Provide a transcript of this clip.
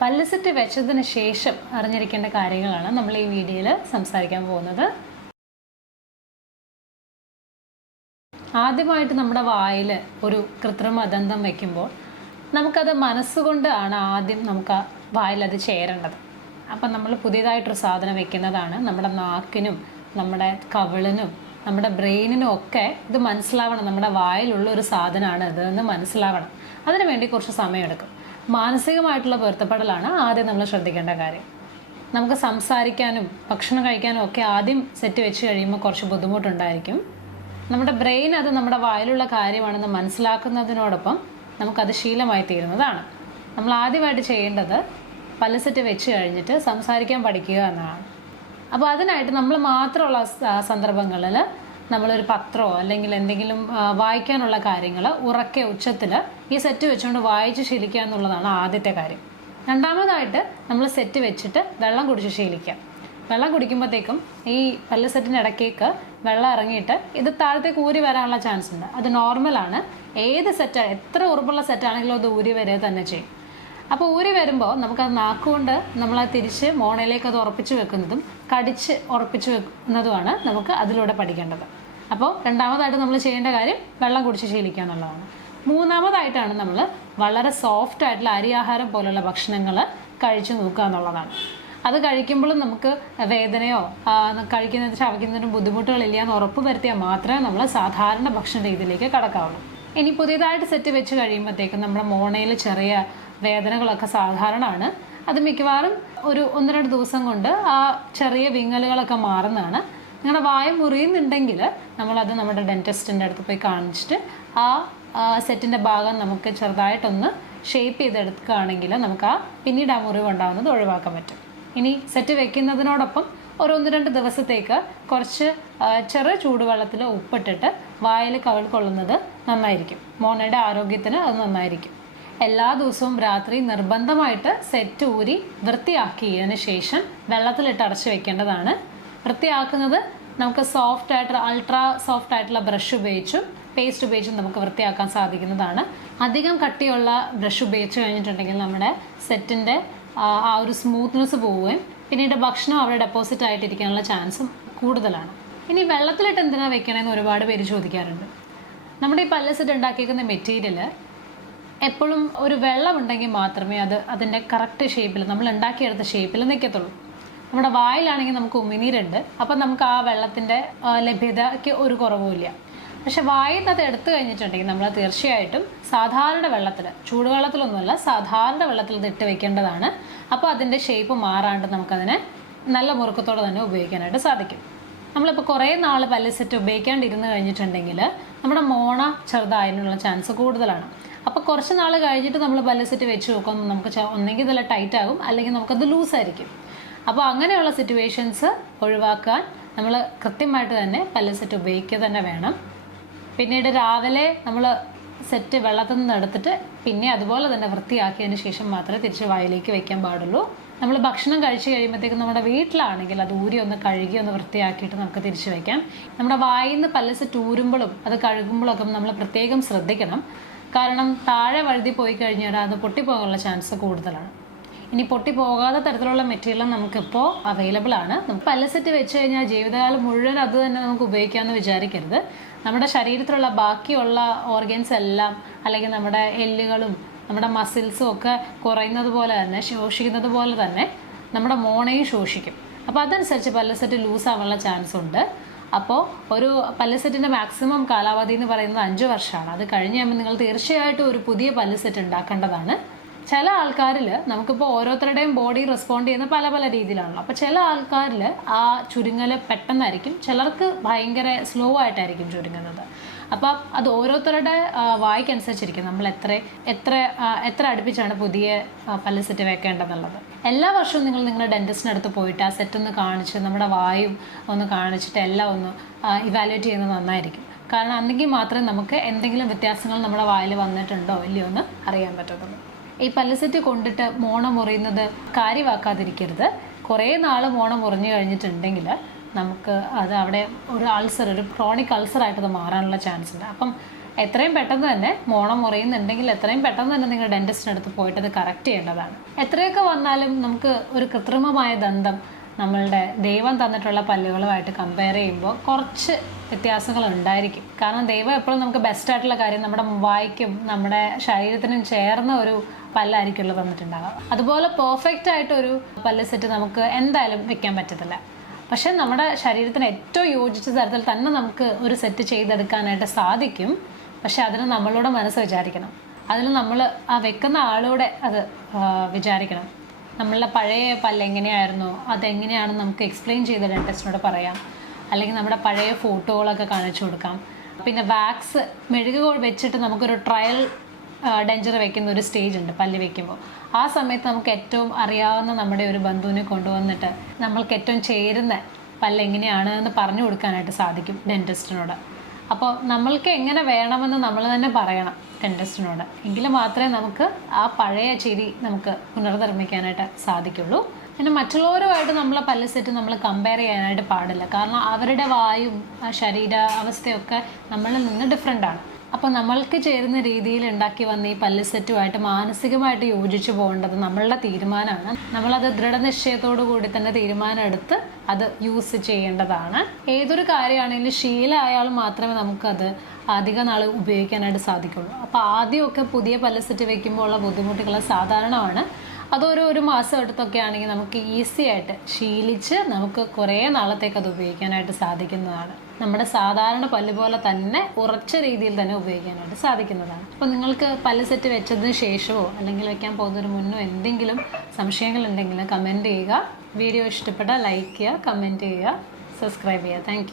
പല്ല് സെറ്റ് വെച്ചതിന് ശേഷം അറിഞ്ഞിരിക്കേണ്ട കാര്യങ്ങളാണ് നമ്മൾ ഈ വീഡിയോയിൽ സംസാരിക്കാൻ പോകുന്നത്. ആദ്യമായിട്ട് നമ്മുടെ വായിൽ ഒരു കൃത്രിമ ദന്തം വയ്ക്കുമ്പോൾ നമുക്കത് മനസ്സുകൊണ്ടാണ് ആദ്യം നമുക്ക് അത് ചേരേണ്ടത്. അപ്പം നമ്മൾ പുതിയതായിട്ടൊരു സാധനം വെക്കുന്നതാണ്. നമ്മുടെ നാക്കിനും നമ്മുടെ കവിളിനും നമ്മുടെ ബ്രെയിനിനും ഒക്കെ ഇത് മനസ്സിലാവണം. നമ്മുടെ വായിലുള്ള ഒരു സാധനമാണ് ഇതെന്ന് മനസ്സിലാവണം. അതിനു വേണ്ടി കുറച്ച് സമയമെടുക്കും. മാനസികമായിട്ടുള്ള പൊരുത്തപ്പെടലാണ് ആദ്യം നമ്മൾ ശ്രദ്ധിക്കേണ്ട കാര്യം. നമുക്ക് സംസാരിക്കാനും ഭക്ഷണം കഴിക്കാനും ഒക്കെ ആദ്യം സെറ്റ് വെച്ച് കഴിയുമ്പോൾ കുറച്ച് ബുദ്ധിമുട്ടുണ്ടായിരിക്കും. നമ്മുടെ ബ്രെയിൻ അത് നമ്മുടെ വായിലുള്ള കാര്യമാണെന്ന് മനസ്സിലാക്കുന്നതിനോടൊപ്പം നമുക്കത് ശീലമായി തീരുന്നതാണ്. നമ്മൾ ആദ്യമായിട്ട് ചെയ്യേണ്ടത് പല സെറ്റ് വെച്ച് കഴിഞ്ഞിട്ട് സംസാരിക്കാൻ പഠിക്കുക എന്നതാണ്. അപ്പോൾ അതിനായിട്ട് നമ്മൾ മാത്രമുള്ള സന്ദർഭങ്ങളിൽ നമ്മളൊരു പത്രമോ അല്ലെങ്കിൽ എന്തെങ്കിലും വായിക്കാനുള്ള കാര്യങ്ങൾ ഉറക്കെ ഉച്ചത്തിൽ ഈ സെറ്റ് വെച്ചുകൊണ്ട് വായിച്ച് ശീലിക്കുക എന്നുള്ളതാണ് ആദ്യത്തെ കാര്യം. രണ്ടാമതായിട്ട് നമ്മൾ സെറ്റ് വെച്ചിട്ട് വെള്ളം കുടിച്ച് ശീലിക്കാം. വെള്ളം കുടിക്കുമ്പോഴത്തേക്കും ഈ പല്ല് സെറ്റിന്റെ ഇടയ്ക്കേക്ക് വെള്ളം ഇറങ്ങിയിട്ട് ഇത് താഴത്തേക്ക് ഊരി വരാനുള്ള ചാൻസ് ഉണ്ട്. അത് നോർമലാണ് ഏത് സെറ്റ് എത്ര ഉറപ്പുള്ള സെറ്റാണെങ്കിലും അത് ഊരി വരിക തന്നെ ചെയ്യും. അപ്പോൾ ഊരി വരുമ്പോൾ നമുക്ക് നമുക്കത് നാക്കുകൊണ്ട് നമ്മളത് തിരിച്ച് മോണയിലേക്ക് അത് ഉറപ്പിച്ച് വെക്കുന്നതും കടിച്ച് ഉറപ്പിച്ച് വെക്കുന്നതുമാണ് നമുക്ക് അതിലൂടെ പഠിക്കേണ്ടത്. അപ്പോൾ രണ്ടാമതായിട്ട് നമ്മൾ ചെയ്യേണ്ട കാര്യം വെള്ളം കുടിച്ച് ശീലിക്കുക എന്നുള്ളതാണ്. മൂന്നാമതായിട്ടാണ് നമ്മൾ വളരെ സോഫ്റ്റ് ആയിട്ടുള്ള അരിയാഹാരം പോലുള്ള ഭക്ഷണങ്ങൾ കഴിച്ചു നോക്കുക എന്നുള്ളതാണ്. അത് കഴിക്കുമ്പോഴും നമുക്ക് വേദനയോ കഴിക്കുന്നതിന് കഴിക്കുന്നത് ചവയ്ക്കുന്നതിനും ബുദ്ധിമുട്ടുകളില്ല എന്ന് ഉറപ്പ് വരുത്തിയാൽ മാത്രമേ നമ്മൾ സാധാരണ ഭക്ഷണ രീതിയിലേക്ക് കടക്കാവുള്ളൂ. ഇനി പുതിയതായിട്ട് സെറ്റ് വെച്ച് കഴിയുമ്പോഴത്തേക്കും നമ്മുടെ മോണയിൽ ചെറിയ വേദനകളൊക്കെ സാധാരണമാണ്. അത് മിക്കവാറും ഒരു ഒന്ന് രണ്ട് ദിവസം കൊണ്ട് ആ ചെറിയ വിങ്ങലുകളൊക്കെ മാറുന്നതാണ്. നിങ്ങളുടെ വായ മുറിയുന്നുണ്ടെങ്കിൽ നമ്മളത് നമ്മുടെ ഡെന്റിസ്റ്റിന്റെ അടുത്ത് പോയി കാണിച്ചിട്ട് ആ സെറ്റിന്റെ ഭാഗം നമുക്ക് ചെറുതായിട്ടൊന്ന് ഷേപ്പ് ചെയ്തെടുക്കുകയാണെങ്കിൽ നമുക്ക് ആ പിന്നീട് ആ മുറിവ് ഉണ്ടാകുന്നത് ഒഴിവാക്കാൻ പറ്റും. ഇനി സെറ്റ് വെക്കുന്നതിനോടൊപ്പം ഒരു ഒന്ന് രണ്ട് ദിവസത്തേക്ക് കുറച്ച് ചെറു ചൂടുവെള്ളത്തിൽ ഉപ്പിട്ടിട്ട് വായിൽ കവിൾ കൊള്ളുന്നത് നന്നായിരിക്കും. മോണയുടെ ആരോഗ്യത്തിന് അത് നന്നായിരിക്കും. എല്ലാ ദിവസവും രാത്രി നിർബന്ധമായിട്ട് സെറ്റ് ഊരി വൃത്തിയാക്കിയതിന് ശേഷം വെള്ളത്തിലിട്ട് അടച്ചു വെക്കേണ്ടതാണ്. വൃത്തിയാക്കുന്നത് നമുക്ക് സോഫ്റ്റ് ആയിട്ടുള്ള അൾട്രാ സോഫ്റ്റ് ആയിട്ടുള്ള ബ്രഷ് ഉപയോഗിച്ചും പേസ്റ്റ് ഉപയോഗിച്ചും നമുക്ക് വൃത്തിയാക്കാൻ സാധിക്കുന്നതാണ്. അധികം കട്ടിയുള്ള ബ്രഷ് ഉപയോഗിച്ച് കഴിഞ്ഞിട്ടുണ്ടെങ്കിൽ നമ്മുടെ സെറ്റിന്റെ ആ ഒരു സ്മൂത്ത്നെസ് പോവുകയും പിന്നീട് ഭക്ഷണം അവിടെ ഡെപ്പോസിറ്റ് ആയിട്ടിരിക്കാനുള്ള ചാൻസും കൂടുതലാണ്. ഇനി വെള്ളത്തിലിട്ട് എന്തിനാണ് വെക്കണമെന്ന് ഒരുപാട് പേര് ചോദിക്കാറുണ്ട്. നമ്മുടെ ഈ പല്ല് ഉണ്ടാക്കിയിരിക്കുന്ന മെറ്റീരിയൽ എപ്പോഴും ഒരു വെള്ളം ഉണ്ടെങ്കിൽ മാത്രമേ അത് അതിന്റെ കറക്റ്റ് ഷേപ്പിൽ നമ്മൾ ഉണ്ടാക്കിയെടുത്ത ഷേപ്പിൽ നിൽക്കത്തുള്ളൂ. നമ്മുടെ വായിലാണെങ്കിൽ നമുക്ക് ഉമിനീരുണ്ട്. അപ്പം നമുക്ക് ആ വെള്ളത്തിന്റെ ലഭ്യതയ്ക്ക് ഒരു കുറവുമില്ല. പക്ഷെ വായിൽ നിന്ന് അത് എടുത്തു കഴിഞ്ഞിട്ടുണ്ടെങ്കിൽ നമ്മൾ തീർച്ചയായിട്ടും സാധാരണ വെള്ളത്തിൽ ചൂടുവെള്ളത്തിലൊന്നുമല്ല സാധാരണ വെള്ളത്തിൽ ഇട്ട് വെക്കേണ്ടതാണ്. അപ്പോൾ അതിന്റെ ഷേപ്പ് മാറാണ്ട് നമുക്കതിനെ നല്ല മുറുക്കത്തോടെ തന്നെ ഉപയോഗിക്കാനായിട്ട് സാധിക്കും. നമ്മളിപ്പോൾ കുറേ നാൾ പല്ല് സെറ്റ് ഉപയോഗിക്കാണ്ടിരുന്ന് കഴിഞ്ഞിട്ടുണ്ടെങ്കിൽ നമ്മുടെ മോണ ചെറുതായതിനുള്ള ചാൻസ് കൂടുതലാണ്. അപ്പോൾ കുറച്ച് നാൾ കഴിഞ്ഞിട്ട് നമ്മൾ പല്ലസെറ്റ് വെച്ച് നോക്കുമ്പോൾ നമുക്ക് ഒന്നെങ്കിൽ നല്ല ടൈറ്റ് ആകും അല്ലെങ്കിൽ നമുക്കത് ലൂസായിരിക്കും അപ്പോൾ അങ്ങനെയുള്ള സിറ്റുവേഷൻസ് ഒഴിവാക്കാൻ നമ്മൾ കൃത്യമായിട്ട് തന്നെ പല്ലസെറ്റ് ഉപയോഗിക്കുക തന്നെ വേണം. പിന്നീട് രാവിലെ നമ്മൾ സെറ്റ് വെള്ളത്തിൽ നിന്ന് എടുത്തിട്ട് പിന്നെ അതുപോലെ തന്നെ വൃത്തിയാക്കിയതിന് ശേഷം മാത്രമേ തിരിച്ച് വായിലേക്ക് വെക്കാൻ പാടുള്ളൂ. നമ്മൾ ഭക്ഷണം കഴിച്ചു കഴിയുമ്പോഴത്തേക്കും നമ്മുടെ വീട്ടിലാണെങ്കിൽ അത് ഊരി ഒന്ന് കഴുകി ഒന്ന് വൃത്തിയാക്കിയിട്ട് നമുക്ക് തിരിച്ച് വയ്ക്കാം നമ്മുടെ വായിൽ നിന്ന് പല്ലസെറ്റ് ഊരുമ്പോഴും അത് കഴുകുമ്പോഴൊക്കെ നമ്മൾ പ്രത്യേകം ശ്രദ്ധിക്കണം. കാരണം താഴെ വഴുതി പോയി കഴിഞ്ഞാൽ അത് പൊട്ടിപ്പോകാനുള്ള ചാൻസ് കൂടുതലാണ്. ഇനി പൊട്ടി പോകാത്ത തരത്തിലുള്ള മെറ്റീരിയൽ നമുക്കിപ്പോൾ അവൈലബിൾ ആണ്. നമുക്ക് പല്ല് സെറ്റ് വെച്ച് കഴിഞ്ഞാൽ ജീവിതകാലം മുഴുവൻ അത് തന്നെ നമുക്ക് ഉപയോഗിക്കാമെന്ന് വിചാരിക്കരുത്. നമ്മുടെ ശരീരത്തിലുള്ള ബാക്കിയുള്ള ഓർഗൻസ് എല്ലാം അല്ലെങ്കിൽ നമ്മുടെ എല്ലുകളും നമ്മുടെ മസിൽസും ഒക്കെ കുറയുന്നത് പോലെ തന്നെ ശോഷിക്കുന്നത് പോലെ തന്നെ നമ്മുടെ മോണയും ശോഷിക്കും. അപ്പോൾ അതനുസരിച്ച് പല സെറ്റ് ലൂസ് ആവാനുള്ള ചാൻസ് ഉണ്ട്. അപ്പോൾ ഒരു പല്ല് സെറ്റിന്റെ മാക്സിമം കാലാവധി എന്ന് പറയുന്നത് അഞ്ച് വർഷമാണ്. അത് കഴിഞ്ഞ് കഴിയുമ്പോൾ നിങ്ങൾ തീർച്ചയായിട്ടും ഒരു പുതിയ പല്ല് സെറ്റ് ഉണ്ടാക്കേണ്ടതാണ്. ചില ആൾക്കാരിൽ നമുക്കിപ്പോൾ ഓരോരുത്തരുടെയും ബോഡി റെസ്പോണ്ട് ചെയ്യുന്ന പല പല രീതിയിലാണല്ലോ. അപ്പോൾ ചില ആൾക്കാരിൽ ആ ചുരുങ്ങൽ പെട്ടെന്നായിരിക്കും. ചിലർക്ക് ഭയങ്കര സ്ലോ ആയിട്ടായിരിക്കും ചുരുങ്ങുന്നത്. അപ്പോൾ അത് ഓരോരുത്തരുടെ വായിക്കനുസരിച്ചിരിക്കും. നമ്മൾ എത്ര എത്ര എത്ര അടുപ്പിച്ചാണ് പുതിയ പല്ല് സെറ്റ് വെക്കേണ്ടതെന്നുള്ളത്. എല്ലാ വർഷവും നിങ്ങൾ നിങ്ങളുടെ ഡെന്റിസ്റ്റിന്റെ അടുത്ത് പോയിട്ട് ആ സെറ്റ് ഒന്ന് കാണിച്ച് നമ്മുടെ വായും ഒന്ന് കാണിച്ചിട്ട് എല്ലാം ഒന്ന് ഇവാലുവേറ്റ് ചെയ്യുന്നത് നന്നായിരിക്കും. കാരണം അന്നെങ്കിൽ മാത്രമേ നമുക്ക് എന്തെങ്കിലും വ്യത്യാസങ്ങൾ നമ്മുടെ വായിൽ വന്നിട്ടുണ്ടോ ഇല്ലയോ എന്ന് അറിയാൻ പറ്റത്തുള്ളൂ. ഈ പല്ലസെറ്റ് കൊണ്ടിട്ട് മോണ മുറിയുന്നത് കാര്യമാക്കാതിരിക്കരുത്. കുറേ നാൾ മോണ മുറിഞ്ഞു കഴിഞ്ഞിട്ടുണ്ടെങ്കിൽ നമുക്ക് അത് അവിടെ ഒരു അൾസർ ഒരു ക്രോണിക് അൾസറായിട്ട് അത് മാറാനുള്ള ചാൻസ് ഉണ്ട്. അപ്പം എത്രയും പെട്ടെന്ന് തന്നെ മോണം മുറിയുന്നുണ്ടെങ്കിൽ എത്രയും പെട്ടെന്ന് തന്നെ നിങ്ങൾ ഡെന്റിസ്റ്റിന്റെ അടുത്ത് പോയിട്ട് അത് കറക്റ്റ് ചെയ്യേണ്ടതാണ്. എത്രയൊക്കെ വന്നാലും നമുക്ക് ഒരു കൃത്രിമമായ ദന്തം നമ്മളുടെ ദൈവം തന്നിട്ടുള്ള പല്ലുകളുമായിട്ട് കമ്പയർ ചെയ്യുമ്പോൾ കുറച്ച് വ്യത്യാസങ്ങൾ ഉണ്ടായിരിക്കും. കാരണം ദൈവം എപ്പോഴും നമുക്ക് ബെസ്റ്റ് ആയിട്ടുള്ള കാര്യം നമ്മുടെ വായിക്കും നമ്മുടെ ശരീരത്തിനും ചേർന്ന ഒരു പല്ലായിരിക്കുമല്ലോ തന്നിട്ടുണ്ടാവുക. അതുപോലെ പെർഫെക്റ്റ് ആയിട്ടൊരു പല്ല് സെറ്റ് നമുക്ക് എന്തായാലും വെക്കാൻ പറ്റത്തില്ല. പക്ഷെ നമ്മുടെ ശരീരത്തിന് ഏറ്റവും യോജിച്ച തരത്തിൽ തന്നെ നമുക്ക് ഒരു സെറ്റ് ചെയ്തെടുക്കാനായിട്ട് സാധിക്കും. പക്ഷെ അതിന് നമ്മളോട് മനസ്സ് വിചാരിക്കണം. അതിൽ നമ്മൾ ആ വെക്കുന്ന ആളോടെ അത് വിചാരിക്കണം. നമ്മളുടെ പഴയ പല്ല് എങ്ങനെയായിരുന്നു? അതെങ്ങനെയാണ് നമുക്ക് എക്സ്പ്ലെയിൻ ചെയ്ത് ഡെന്റിസ്റ്റിനോട് പറയാം. അല്ലെങ്കിൽ നമ്മുടെ പഴയ ഫോട്ടോകളൊക്കെ കാണിച്ചു കൊടുക്കാം. പിന്നെ വാക്സ് മെഴുകുകൾ വെച്ചിട്ട് നമുക്കൊരു ട്രയൽ ഡെഞ്ചർ വെക്കുന്ന ഒരു സ്റ്റേജ് ഉണ്ട് പല്ല് വെക്കുമ്പോൾ. ആ സമയത്ത് നമുക്ക് ഏറ്റവും അറിയാവുന്ന നമ്മുടെ ഒരു ബന്ധുവിനെ കൊണ്ടുവന്നിട്ട് നമ്മൾക്ക് ഏറ്റവും ചേരുന്ന പല്ല് എങ്ങനെയാണ് എന്ന് പറഞ്ഞു കൊടുക്കാനായിട്ട് സാധിക്കും ഡെന്റിസ്റ്റിനോട് അപ്പോൾ നമ്മൾക്ക് എങ്ങനെ വേണമെന്ന് നമ്മൾ തന്നെ പറയണം ഡെന്റിസ്റ്റിനോട് എങ്കിൽ മാത്രമേ നമുക്ക് ആ പഴയ ചിരി നമുക്ക് പുനർനിർമ്മിക്കാനായിട്ട് സാധിക്കുള്ളൂ. പിന്നെ മറ്റുള്ളവരുമായിട്ട് നമ്മളെ പല്ല് സെറ്റ് നമ്മൾ കമ്പയർ ചെയ്യാനായിട്ട് പാടില്ല. കാരണം അവരുടെ വായും ശരീര അവസ്ഥയൊക്കെ നമ്മളിൽ നിന്ന് ഡിഫറെന്റ് ആണ്. അപ്പോൾ നമ്മൾക്ക് ചേരുന്ന രീതിയിൽ ഉണ്ടാക്കി വന്ന ഈ പല്ല് സെറ്റുമായിട്ട് മാനസികമായിട്ട് യോജിച്ചു പോകേണ്ടത് നമ്മളുടെ തീരുമാനമാണ്. നമ്മളത് ദൃഢനിശ്ചയത്തോടു കൂടി തന്നെ തീരുമാനം എടുത്ത് അത് യൂസ് ചെയ്യേണ്ടതാണ്. ഏതൊരു കാര്യമാണെങ്കിലും ശീലമായാൽ മാത്രമേ നമുക്കത് അധിക നാൾ ഉപയോഗിക്കാനായിട്ട് സാധിക്കുള്ളൂ. അപ്പോൾ ആദ്യമൊക്കെ പുതിയ പല്ല് സെറ്റ് വെക്കുമ്പോൾ ഉള്ള ബുദ്ധിമുട്ടുകൾ സാധാരണമാണ്. അതൊരു ഒരു മാസം എടുത്തൊക്കെ ആണെങ്കിൽ നമുക്ക് ഈസി ആയിട്ട് ശീലിച്ച് നമുക്ക് കുറേ നാളത്തേക്ക് അത് ഉപയോഗിക്കാനായിട്ട് സാധിക്കുന്നതാണ്. നമ്മുടെ സാധാരണ പല്ല് പോലെ തന്നെ ഉറച്ച രീതിയിൽ തന്നെ ഉപയോഗിക്കാനായിട്ട് സാധിക്കുന്നതാണ്. അപ്പോൾ നിങ്ങൾക്ക് പല്ല് സെറ്റ് വെച്ചതിന് ശേഷമോ അല്ലെങ്കിൽ വെക്കാൻ പോകുന്നതിന് മുന്നോ എന്തെങ്കിലും സംശയങ്ങളുണ്ടെങ്കിൽ കമന്റ് ചെയ്യുക. വീഡിയോ ഇഷ്ടപ്പെട്ടാൽ ലൈക്ക് ചെയ്യുക കമന്റ് ചെയ്യുക സബ്സ്ക്രൈബ് ചെയ്യുക. താങ്ക്